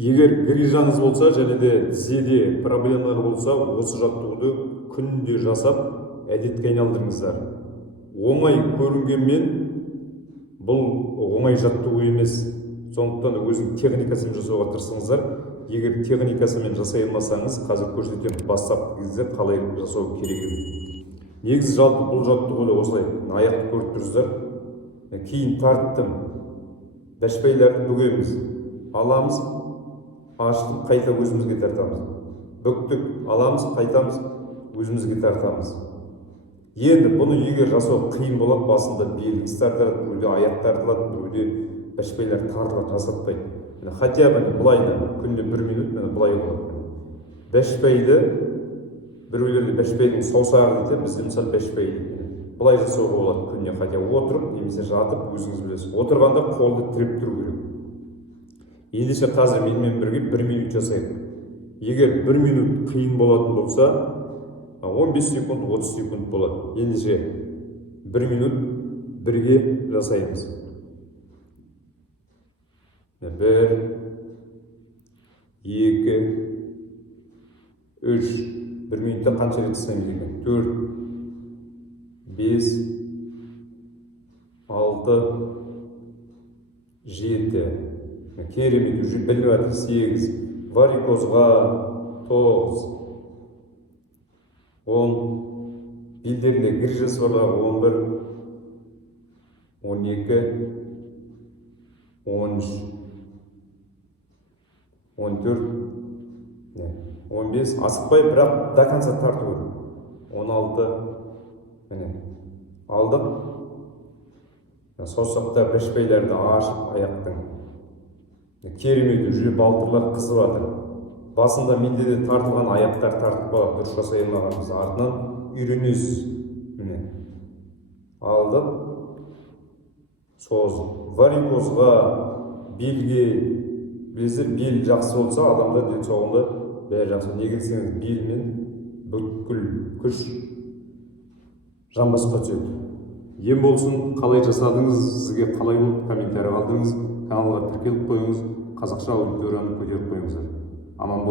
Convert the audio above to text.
Егер грижаңыз болса және де тізеде проблемалар болса, осы жаттығуды күнде жасап, әдетке айналдырыңыздар. Оңай көрінгенмен бұл оңай жаттығу емес. Сондықтан өзінің техникасымен жасауға тырысыңыздар. Егер техникасымен жасай алмасаңыз, қазір көрсетемін бастапқы кезде қалай жасау керегін. Негізі жалпы бұл жаттығуды осылай аяқты көріп тұрсыздар. Кейін тарттым. Бәшпайларды бүгеміз. Аламыз, аштық, қайта өзімізге тартамыз. Бүктік, аламыз, қайтамыз, өзімізге тартамыз. Енді бұны егер жасау қиын болады, басында белгісіз тартылады, біреуде аяқ тартылады, біреуде бәшпайлар тартылады, жасатпайды. Хотя бы былайда күнде 1 минут былай болады. Бәшпайды, біреулерде бәшпайдың саусағы дейді, бізде мысалы бәшпайды. Былай жасауға болады күнде, хотя отырып, немесе жатып, өзіңіз білесіз. Отырғанда қолды тіреп тұру керек. Ендеше қазір менімен бірге 1 минут жасайық. Егер 1 минут қиын болатын болса, 15 секунд, 30 секунд болады. Ендеше 1 минут бірге жасаймыз. 1, 2, 3. 1 минутта қанша рет жасаймыз екен? 4, 5, 6, 7. Керемет, уже біліп жатыр. 8. Варикозға 9, 10. Белдерінде грижасы бар 11, 12, 13, 14, 15. Асықпай, бірақ до конца тарту керек. 16. Алдық. Саусақта бәшпайларды ашып аяқтың. Керемет, уже балтырлар қызып жатыр. Басында менде де тартылған аяқтар тартып қалады, дұрыс жасай алмағанбыз. Артынан үйренесіз. Алдық, создық. Варикозға, белге, білесіздер, бел жақсы болса, адамда денсаулығында бәрі жақсы. Неге десеңіз, бел мен бүткіл күш жамбасқа түседі. Ем болсын, қалай жасадыңыз, сізге қалай болды, комментарий қалдырыңыз, каналға тіркеліп қойыңыз, қазақша аудиторияны көтеріп қойыңыздар. Аман бол.